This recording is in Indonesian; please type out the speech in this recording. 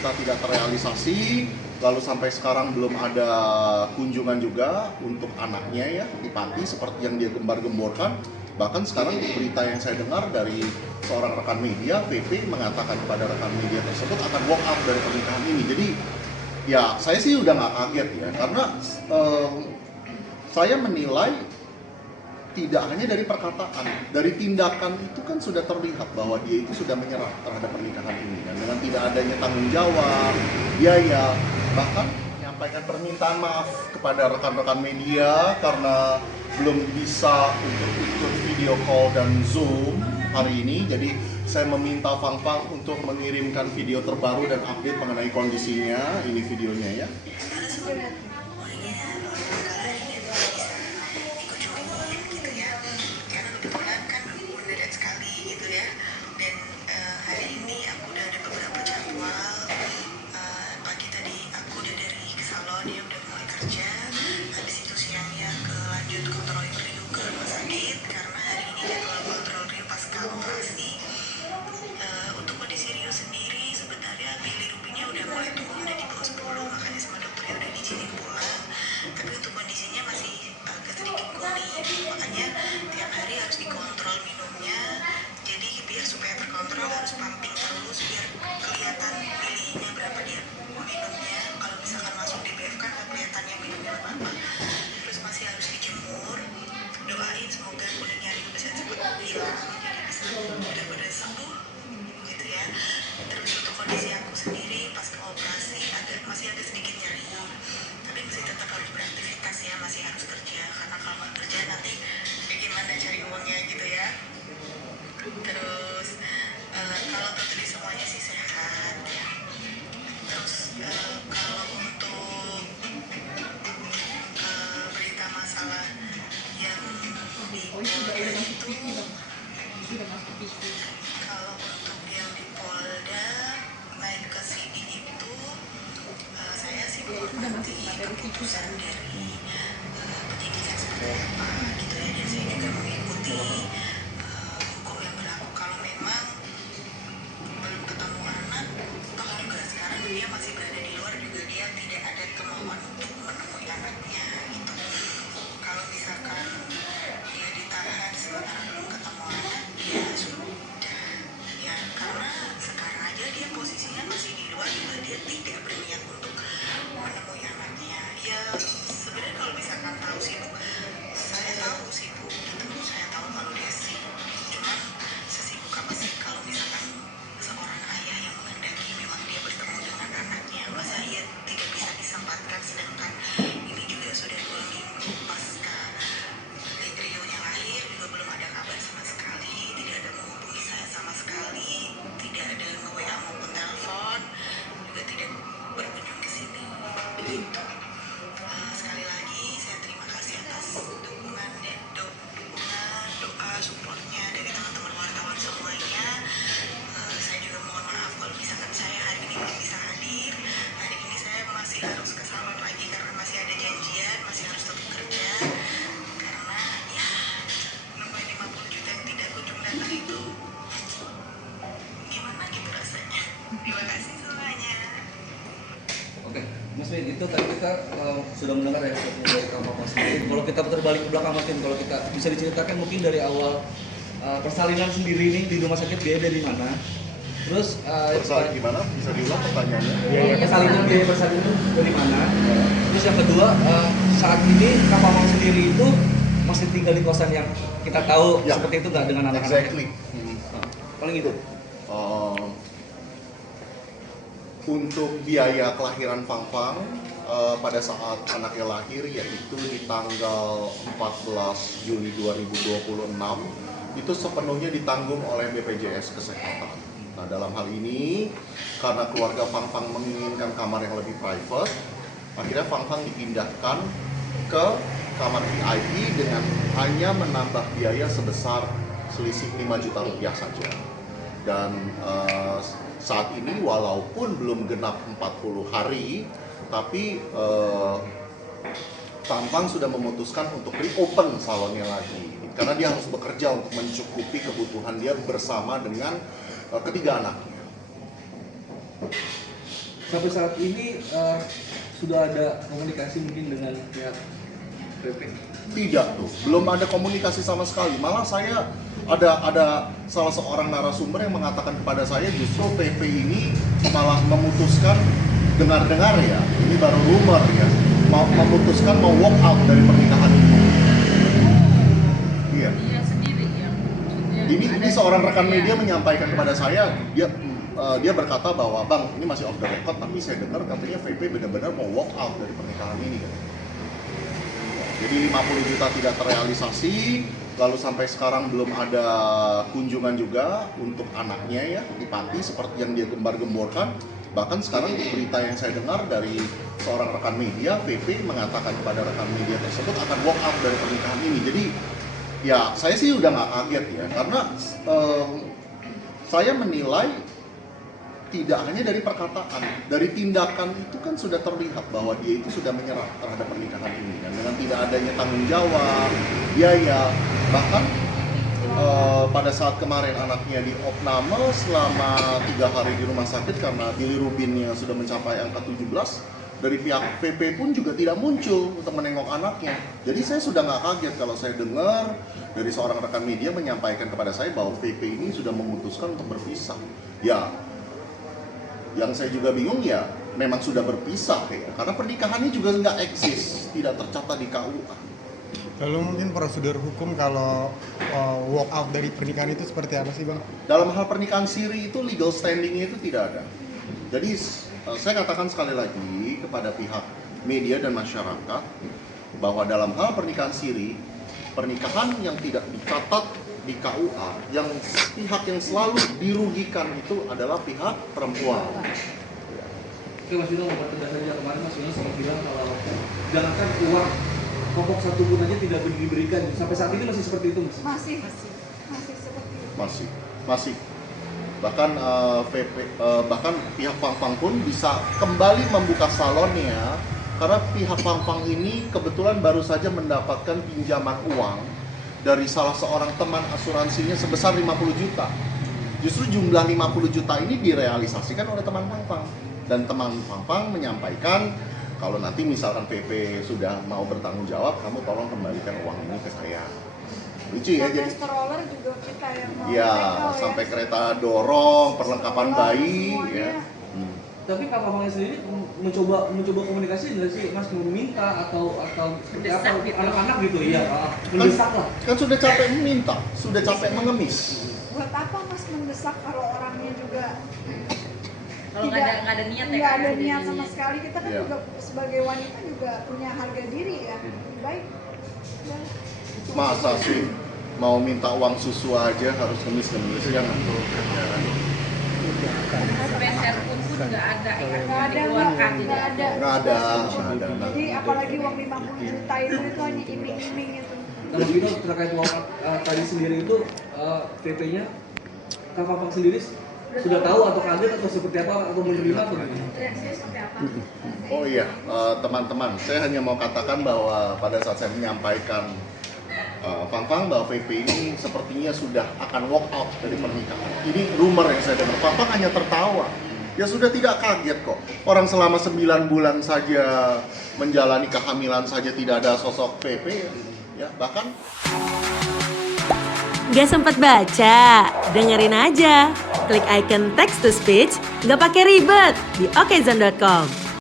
kita tidak terrealisasi, lalu sampai sekarang belum ada kunjungan juga untuk anaknya ya di Pati seperti yang dia gembar-gemborkan. Bahkan sekarang berita yang saya dengar dari seorang rekan media, VP mengatakan kepada rekan media tersebut akan walk out dari pernikahan ini. Jadi ya saya sih udah nggak kaget ya, karena saya menilai tidak hanya dari perkataan, dari tindakan itu kan sudah terlihat bahwa dia itu sudah menyerah terhadap pernikahan ini, dan dengan tidak adanya tanggung jawab, biaya, bahkan menyampaikan permintaan maaf kepada rekan-rekan media karena belum bisa untuk ikut video call dan Zoom hari ini. Jadi saya meminta Fang untuk mengirimkan video terbaru dan update mengenai kondisinya. Ini videonya ya. Itu tadi kita sudah mendengar ya dari Kang Papa sendiri. Kalau kita putar balik ke belakang mungkin, kalau kita bisa diceritakan mungkin dari awal persalinan sendiri ini di rumah sakit biaya dari mana? Terus gimana? Bisa diulang pertanyaannya? Biaya persalinan dari mana? Terus yang kedua, saat ini Kang Papa sendiri itu masih tinggal di kosan yang kita tahu ya, seperti itu nggak dengan anak-anak? Exactly. Paling itu. Untuk biaya kelahiran Fang pada saat anaknya lahir, yaitu di tanggal 14 Juli 2026, itu sepenuhnya ditanggung oleh BPJS Kesehatan. Nah, dalam hal ini karena keluarga Fang menginginkan kamar yang lebih private, akhirnya Fang dipindahkan ke kamar VIP dengan hanya menambah biaya sebesar selisih 5 juta rupiah saja. Dan saat ini walaupun belum genap 40 hari, tapi Fang sudah memutuskan untuk reopen salonnya lagi, karena dia harus bekerja untuk mencukupi kebutuhan dia bersama dengan ketiga anaknya. sampai saat ini sudah ada komunikasi mungkin dengan pihak PP? Tidak tuh, belum ada komunikasi sama sekali. Malah saya ada salah seorang narasumber yang mengatakan kepada saya justru PP ini malah memutuskan, dengar-dengar ya, ini baru rumor ya, memutuskan mau walk out dari pernikahan ini. Iya. Dia sendiri yang maksudnya Ini seorang rekan media menyampaikan kepada saya, dia berkata bahwa bang ini masih off the record, tapi saya dengar katanya VP benar-benar mau walk out dari pernikahan ini kan. Jadi 50 juta tidak terrealisasi, lalu sampai sekarang belum ada kunjungan juga untuk anaknya ya di Pati seperti yang dia gembar-gemborkan. Bahkan sekarang berita yang saya dengar dari seorang rekan media, VP mengatakan kepada rekan media tersebut akan walk out dari pernikahan ini. Jadi ya saya sih udah nggak kaget ya, karena saya menilai tidak hanya dari perkataan, dari tindakan itu kan sudah terlihat bahwa dia itu sudah menyerah terhadap pernikahan ini, dan dengan tidak adanya tanggung jawab, biaya, bahkan pada saat kemarin anaknya diopname selama 3 hari di rumah sakit karena bilirubinnya sudah mencapai angka 17, dari pihak PP pun juga tidak muncul untuk menengok anaknya. Jadi saya sudah nggak kaget kalau saya dengar dari seorang rekan media menyampaikan kepada saya bahwa PP ini sudah memutuskan untuk berpisah. Ya, yang saya juga bingung ya, memang sudah berpisah ya, karena pernikahannya juga nggak eksis, tidak tercatat di KUA. Lalu mungkin prosedur hukum kalau walk out dari pernikahan itu seperti apa sih bang? Dalam hal pernikahan siri itu legal standingnya itu tidak ada. Jadi saya katakan sekali lagi kepada pihak media dan masyarakat bahwa dalam hal pernikahan siri, pernikahan yang tidak dicatat di KUA, yang pihak yang selalu dirugikan itu adalah pihak perempuan. Oke Mas Dino, mau tegas saja kemarin Mas Dino sempat bilang kalau jangankan uang pokok satu pun aja tidak diberikan. Sampai saat ini masih seperti itu Mas? masih seperti itu. Masih. Bahkan bahkan pihak Pangpang pun bisa kembali membuka salonnya karena pihak Pangpang ini kebetulan baru saja mendapatkan pinjaman uang dari salah seorang teman asuransinya sebesar 50 juta. Justru jumlah 50 juta ini direalisasikan oleh teman Pangpang, dan teman Pangpang menyampaikan kalau nanti misalkan PP sudah mau bertanggung jawab, kamu tolong kembalikan uang ini ke saya. Lucu ya, jadi stroller juga kita yang mau ya tackle sampai kereta dorong, perlengkapan bayi semuanya. ya. Tapi Pak Pangpangnya sendiri mencoba komunikasi nggak sih Mas, mau meminta atau seperti apa Mendesak gitu. anak-anak gitu ya, mendesak lah. Kan sudah capek meminta, sudah capek mengemis. Buat apa Mas mendesak kalau orangnya juga Kalau nggak ada niat ya nggak kan, ada niat jadinya. sama sekali. Kita kan Iya. juga sebagai wanita juga punya harga diri ya. Lebih baik ya. Masa sih mau minta uang susu aja harus ngemis-ngemis ya untuk Sepeser pun nggak ada ya kan, Nggak ada, dikeluarkan nggak ada. nggak ada. Jadi apalagi uang 50 juta itu hanya iming-iming itu. Nah Mas Dino, terkait uang tadi sendiri itu PP-nya Kak Pangpang sendiri sudah tahu atau kaget atau seperti apa atau menerima atau gimana? Reaksinya seperti apa? Oh iya, teman-teman, saya hanya mau katakan bahwa pada saat saya menyampaikan Pangpang bahwa VP ini sepertinya sudah akan walk out dari pernikahan. Ini rumor yang saya dengar. Pangpang hanya tertawa. Ya sudah tidak kaget kok. Orang selama 9 bulan saja menjalani kehamilan saja tidak ada sosok VP ya. Bahkan Gak sempat baca? Dengerin aja. Klik icon text to speech, gak pakai ribet di okezone.com.